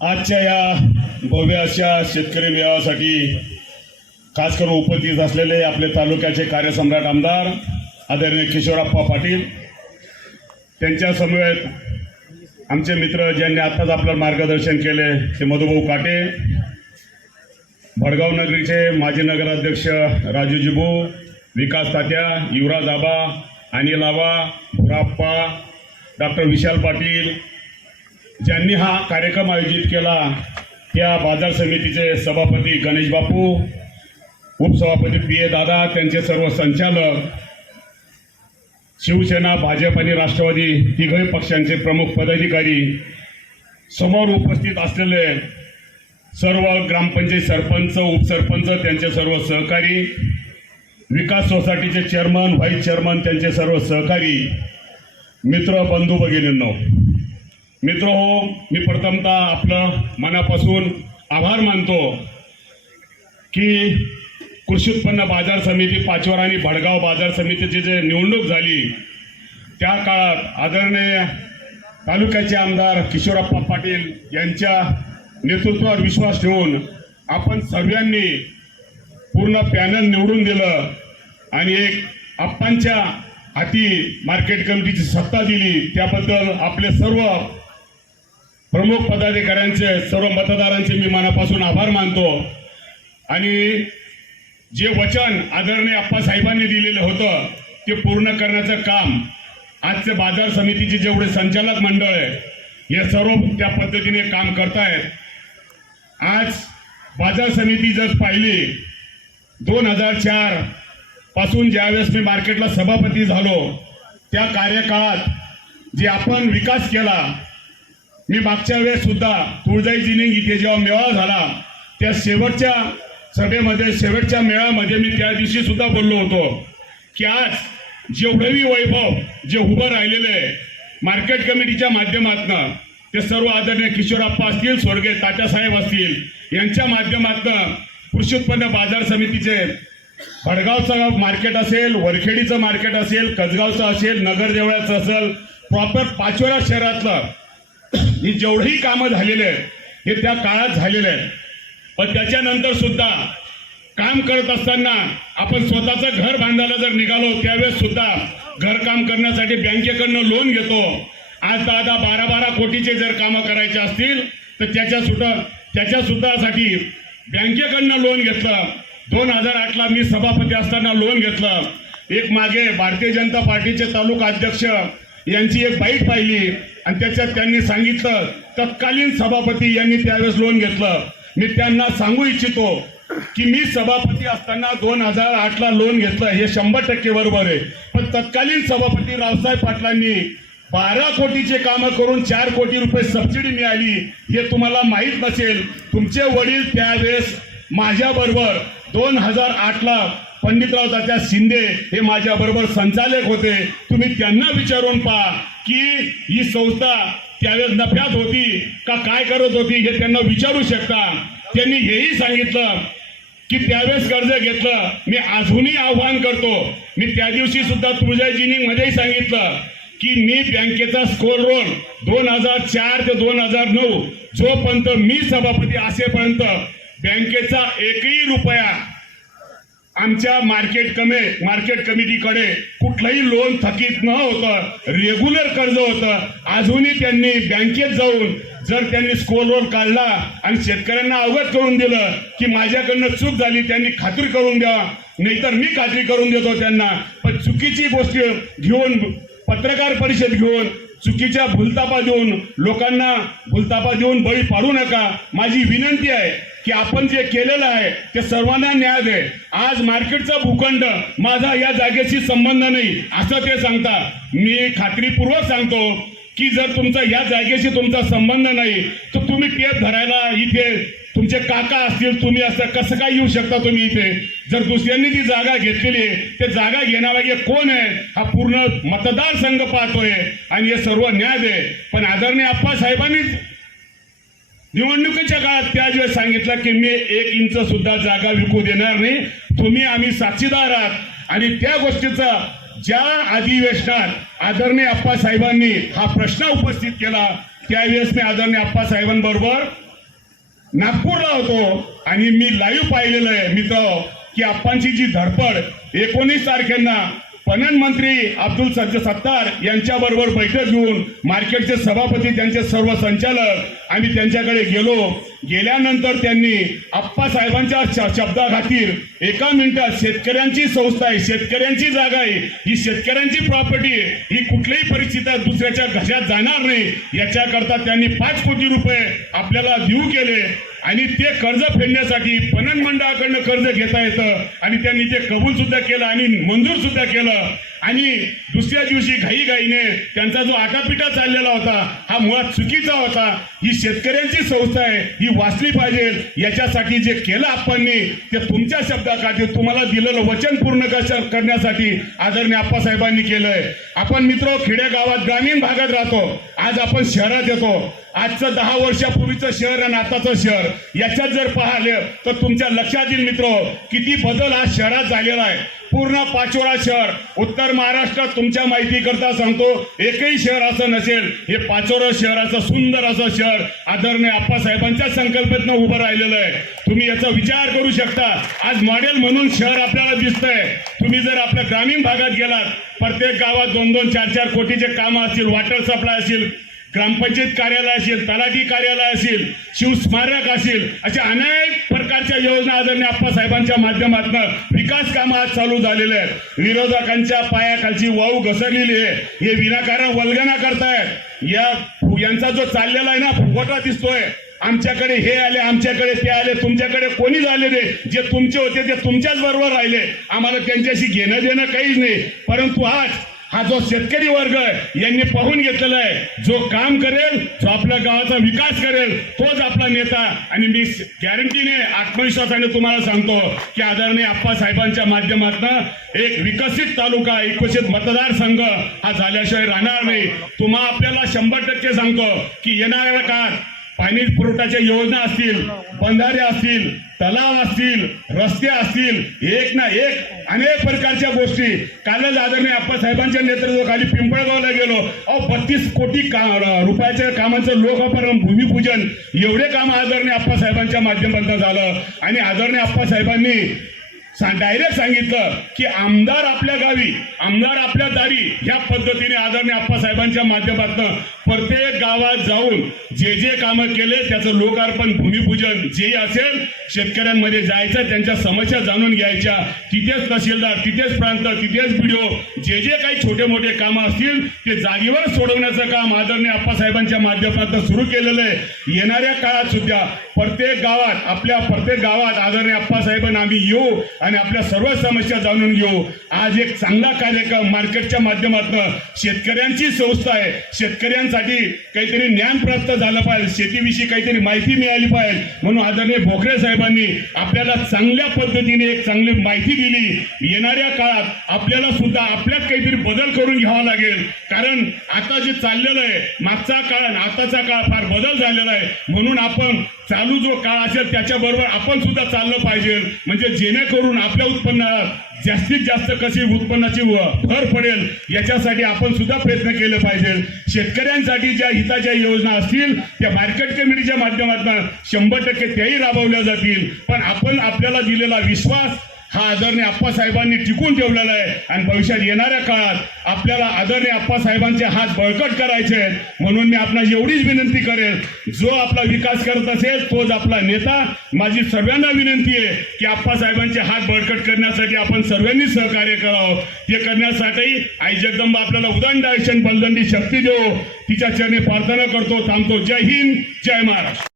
आजच्या या भव्य अशा शेतकरी मेळाव्यासाठी खास करून उपस्थित असलेले आपले तालुक्याचे कार्यसम्राट आमदार आदरणीय किशोरप्पा पाटील त्यांच्यासमवेत आमचे मित्र ज्यांनी आत्ताच आपलं मार्गदर्शन केले ते मधुभाऊ काटे भडगाव नगरीचे माजी नगराध्यक्ष राजू जिबू विकास तात्या युवराज आबा अनिल आबा भुराप्पा डॉक्टर विशाल पाटील ज्यांनी हा कार्यक्रम आयोजित केला त्या बाजार समितीचे सभापती गणेश बापू उपसभापती पी ए दादा त्यांचे सर्व संचालक शिवसेना भाजप आणि राष्ट्रवादी तिघही पक्षांचे प्रमुख पदाधिकारी समोर उपस्थित असलेले सर्व ग्रामपंचायत सरपंच उपसरपंच त्यांचे सर्व सहकारी विकास सोसायटीचे चेअरमन व्हाईस चेअरमन त्यांचे सर्व सहकारी मित्र बंधू भगिनींनो मित्र हो मी प्रथमतः आपलं मनापासून आभार मानतो की कृषी उत्पन्न बाजार समिती पाचवर आणि भडगाव बाजार समितीची जे निवडणूक झाली त्या काळात आदरणीय तालुक्याचे आमदार किशोरप्पा पाटील यांच्या नेतृत्वावर विश्वास ठेवून आपण सर्वांनी पूर्ण पॅनल निवडून दिलं आणि एक आप्पांच्या हाती मार्केट कमिटीची सत्ता दिली. त्याबद्दल आपले सर्व प्रमुख पदाधिकाऱ्यांचे सर्व मतदारांचे मी मनापासून आभार मानतो. आणि जे वचन आदरणीय आप्पासाहेबांनी दिलेलं होतं ते पूर्ण करण्याचं काम आजचे बाजार समितीचे जेवढे संचालक मंडळ आहे हे सर्व त्या पद्धतीने काम करतायत. आज बाजार समिती जर पाहिली दोन हजार चारपासून ज्यावेळेस मी मार्केटला सभापती झालो त्या कार्यकाळात जे आपण विकास केला मी मागच्या वेळेस सुद्धा तुळजाईजीने इथे जेव्हा मेळा झाला त्या शेवटच्या सभेमध्ये शेवटच्या मेळामध्ये मी त्या दिवशी सुद्धा बोललो होतो की आज जेवढंही वैभव जे उभं राहिलेलं आहे मार्केट कमिटीच्या माध्यमातनं ते सर्व आदरणीय किशोरप्पा असतील स्वर्गीय तात्यासाहेब असतील यांच्या माध्यमातनं कृषी उत्पन्न बाजार समितीचे भडगावचं मार्केट असेल वरखेडीचं मार्केट असेल कसगावचं असेल नगर देवळाचं असेल प्रॉपर पाचवेरा शहरातलं ही जेवढी कामं झालेली आहेत हे त्या काळात झालेले आहेत. पण त्याच्यानंतर सुद्धा काम करत असताना आपण स्वतःचं घर बांधायला जर निघालो त्यावेळेस सुद्धा घरकाम करण्यासाठी बँकेकडनं लोन घेतो. आज दादा बारा बारा कोटीचे जर कामं करायचे असतील तर त्याच्या सुद्धा त्याच्या सुद्धासाठी बँकेकडनं लोन घेतलं. दोन हजार आठला मी सभापती असताना लोन घेतलं. एक मागे भारतीय जनता पार्टीचे तालुका अध्यक्ष यांची एक बाईट पाहिली आणि त्याच्यात त्यांनी सांगितलं तत्कालीन सभापती यांनी त्यावेळेस लोन घेतलं. मी त्यांना सांगू इच्छितो की मी सभापती असताना दोन हजार आठला लोन घेतलं हे शंभर टक्के बरोबर आहे. पण तत्कालीन सभापती रावसाहेब पाटलांनी बारा कोटीचे कामं करून चार कोटी रुपये सबसिडी मिळाली हे तुम्हाला माहीत नसेल. तुमचे वडील त्यावेळेस माझ्याबरोबर दोन हजार आठला पंडितराव तात्या शिंदे हे माझ्या बरोबर संचालक होते. तुम्ही त्यांना विचारून पहा की ही संस्था त्यावेळेस नफ्यात होती का काय करत होती हे त्यांना विचारू शकता. त्यांनी हेही सांगितलं की त्यावेळेस कर्ज घेतलं. मी अजूनही आव्हान करतो. मी त्या दिवशी सुद्धा तुळजाजींनी मध्येही सांगितलं की मी बँकेचा स्कोर रोल दोन हजार चार ते दोन हजार नऊ जोपर्यंत मी सभापती असेपर्यंत बँकेचा एकही रुपया आमच्या मार्केट कमे मार्केट कमिटीकडे कुठलंही लोन थकीत न होतं रेग्युलर कर्ज होतं अजूनही त्यांनी बँकेत जाऊन जर त्यांनी स्कोर रोल काढला आणि शेतकऱ्यांना अवगत करून दिलं की माझ्याकडनं चूक झाली त्यांनी खात्री करून द्या. नाहीतर मी खात्री करून देतो त्यांना. पण चुकीची गोष्ट घेऊन पत्रकार परिषद घेऊन चुकीच्या भूलतापा देऊन लोकांना भूलतापा देऊन बळी पाडू नका. माझी विनंती आहे की आपण जे केलेलं आहे ते सर्वांना न्याय दे. आज मार्केटचा भूखंड माझा या जागेशी संबंध नाही असं ते सांगता मी खात्रीपूर्वक सांगतो की जर तुमचा या जागेशी तुमचा संबंध नाही तर तुम्ही टेप धरायला इथे तुमचे काका असतील तुम्ही असं कसं काय येऊ शकता तुम्ही इथे? जर दुसऱ्यांनी ती जागा घेतलेली आहे ते जागा घेण्यामागे कोण आहे? हा पूर्ण मतदारसंघ पाहतोय आणि हे सर्व न्याय दे. पण आदरणीय आप्पा साहेबांनीच निवडणुकीच्या काळात त्या सांगितलं की मी एक इंच सुद्धा जागा विकू देणार नाही. तुम्ही आम्ही साक्षीदार आहात. आणि त्या गोष्टीचा ज्या अधिवेशनात आदरणीय आप्पा साहेबांनी हा प्रश्न उपस्थित केला त्यावेळेस मी आदरणीय आप्पा साहेबांबरोबर नागपूरला होतो. आणि मी लाईव्ह पाहिलेलं आहे मित्र की आप्पांची जी धडपड एकोणीस तारखेला पणन मंत्री अब्दुल सज्ज सत्तार यांच्याबरोबर बैठक घेऊन मार्केटचे सभापती त्यांचे सर्व संचालक आम्ही त्यांच्याकडे गेलो. गेल्यानंतर त्यांनी आप्पासाहेबांच्या शब्दा खातीर शब्दाखातीर एका मिनिटात शेतकऱ्यांची संस्था आहे शेतकऱ्यांची जागा आहे. ही शेतकऱ्यांची प्रॉपर्टी ही कुठल्याही परिस्थितीत दुसऱ्याच्या घशात जाणार नाही. याच्याकरता त्यांनी पाच कोटी रुपये आपल्याला देऊ केले. आणि ते कर्ज फेडण्यासाठी पणन मंडळाकडनं कर्ज घेता येतं आणि त्यांनी ते कबूल सुद्धा केलं आणि मंजूर सुद्धा केलं. आणि दुसऱ्या दिवशी घाईघाईने त्यांचा जो आटापिटा चाललेला होता हा मुळात चुकीचा होता. ही शेतकऱ्यांची संस्था आहे ही वाचली पाहिजे. याच्यासाठी जे केलं आपण ते तुमच्या शब्दाखाली तुम्हाला दिलेलं वचन पूर्ण करण्यासाठी आदरणीय आप्पासाहेबांनी केलंय. आपण मित्र खेडेगावात ग्रामीण भागात राहतो. आज आपण शहरात येतो. आजचं दहा वर्षापूर्वीचं शहर आणि आताचं शहर याच्यात जर पाहिले तर तुमच्या लक्षात येईल मित्र किती बदल आज शहरात झालेला आहे. पूर्ण पाचोळा शहर उत्तर महाराष्ट्रात तुमच्या माहिती करता सांगतो एकही शहर असं नसेल. हे पाचोरा शहराचं सुंदर असं शहर आदरणीय आप्पासाहेबांच्या संकल्पेतनं उभं राहिलेलं आहे. तुम्ही याचा विचार करू शकता. आज मॉडेल म्हणून शहर आपल्याला दिसतंय. तुम्ही जर आपल्या ग्रामीण भागात गेलात प्रत्येक गावात दोन दोन चार चार कोटीचे कामं असतील वॉटर सप्लाय असेल ग्रामपंचायत कार्यालय असेल तलाठी कार्यालय असेल शिवस्मारक असेल अशा अनेक प्रकारच्या योजना आदरणीय आप्पासाहेबांच्या माध्यमातून विकास कामं आज चालू झालेले आहेत. विरोधकांच्या पायाखालची वाऊ घसरलेली आहे. हे विनाकारण वल्गना करतायत. या यांचा जो चाललेला आहे ना फुगोटा दिसतोय. आमच्याकडे हे आले आमच्याकडे ते आले तुमच्याकडे कोणी झाले नाही? जे तुमचे होते ते तुमच्याच बरोबर राहिले. आम्हाला त्यांच्याशी घेणं देणं काहीच नाही. परंतु आज हा जो शेतकरी वर्ग आहे यांनी पाहून घेतलेला आहे. जो काम करेल जो आपल्या गावाचा विकास करेल तोच आपला नेता. आणि मी गॅरंटीने आत्मविश्वासाने तुम्हाला सांगतो की आदरणीय आप्पा साहेबांच्या माध्यमातून एक विकसित तालुका एक विकसित मतदारसंघ हा झाल्याशिवाय राहणार नाही. तुम्हा आपल्याला शंभर टक्के सांगतो की येणाऱ्या काळात पाणी पुरवठ्याच्या योजना असतील बंधारे असतील तलाव असतील रस्ते असतील एक ना एक अनेक प्रकारच्या गोष्टी. कालच आदरणीय आप्पासाहेबांच्या नेतृत्वाखाली पिंपळगावला गेलो. अहो बत्तीस कोटी का रुपयाच्या कामांचं लोकार्पण भूमिपूजन एवढे काम आदरणीय आप्पासाहेबांच्या माध्यमातून झालं. आणि आदरणीय आप्पासाहेबांनी डायरेक्ट सांगितलं की आमदार आपल्या गावी आमदार आपल्या दारी ह्या पद्धतीने आदरणीय आप्पासाहेबांच्या माध्यमातून प्रत्येक गावात जाऊन जे जे कामं केले त्याचं लोकार्पण भूमिपूजन जे असेल शेतकऱ्यांमध्ये जायचं त्यांच्या समस्या जाणून घ्यायच्या. तिथेच तहसीलदार तिथेच प्रांत तिथेच व्हिडिओ जे जे काही छोटे मोठे कामं असतील ते जागेवर सोडवण्याचं काम आदरणीय आप्पासाहेबांच्या माध्यमातून सुरू केलेलं आहे. येणाऱ्या काळात सुद्धा प्रत्येक गावात आपल्या प्रत्येक गावात आदरणीय आप्पासाहेबांना आम्ही येऊ आणि आपल्या सर्व समस्या जाणून घेऊ. आज एक चांगला कार्यक्रम मार्केटच्या माध्यमातून शेतकऱ्यांची संस्था आहे. शेतकऱ्यांचा शेतकऱ्यांसाठी काहीतरी ज्ञान प्राप्त झालं पाहिजे. शेतीविषयी काहीतरी माहिती मिळाली पाहिजे. म्हणून आदरणीय भोकरे साहेबांनी आपल्याला चांगल्या पद्धतीने एक चांगली माहिती दिली. येणाऱ्या काळात आपल्याला सुद्धा आपल्यात काहीतरी बदल करून घ्यावा लागेल. कारण आता जे चाललेलं आहे मागचा काळ आणि आताचा काळ फार बदल झालेला आहे. म्हणून आपण चालू जो काळ असेल त्याच्याबरोबर आपण सुद्धा चाललं पाहिजे. म्हणजे जेणेकरून आपल्या उत्पन्नात जास्तीत जास्त कशी उत्पन्नाची व- भर पडेल याच्यासाठी आपण सुद्धा प्रयत्न केले पाहिजे. शेतकऱ्यांसाठी ज्या हिताच्या योजना असतील त्या मार्केट कमिटीच्या माध्यमातून शंभर टक्के त्याही राबवल्या जातील. पण आपण आपल्याला दिलेला विश्वास हा आदरणीय आप्पासाहेबांनी टिकून ठेवलेला आहे. आणि भविष्यात येणाऱ्या काळात आपल्याला आदरणीय आप्पासाहेबांचे हात बळकट करायचे आहेत. म्हणून मी आपणास एवढीच विनंती करेल जो आपला विकास करत असेल तोच आपला नेता. माझी सर्वांना विनंती आहे की आप्पासाहेबांचे हात बळकट करण्यासाठी आपण सर्वांनी सहकार्य करावं. ते करण्यासाठी आई जगदंबा आपल्याला उदंड आयुष्य बलदंडी शक्ती देऊ तिच्या चरणी प्रार्थना करतो थांबतो. जय हिंद जय महाराष्ट्र.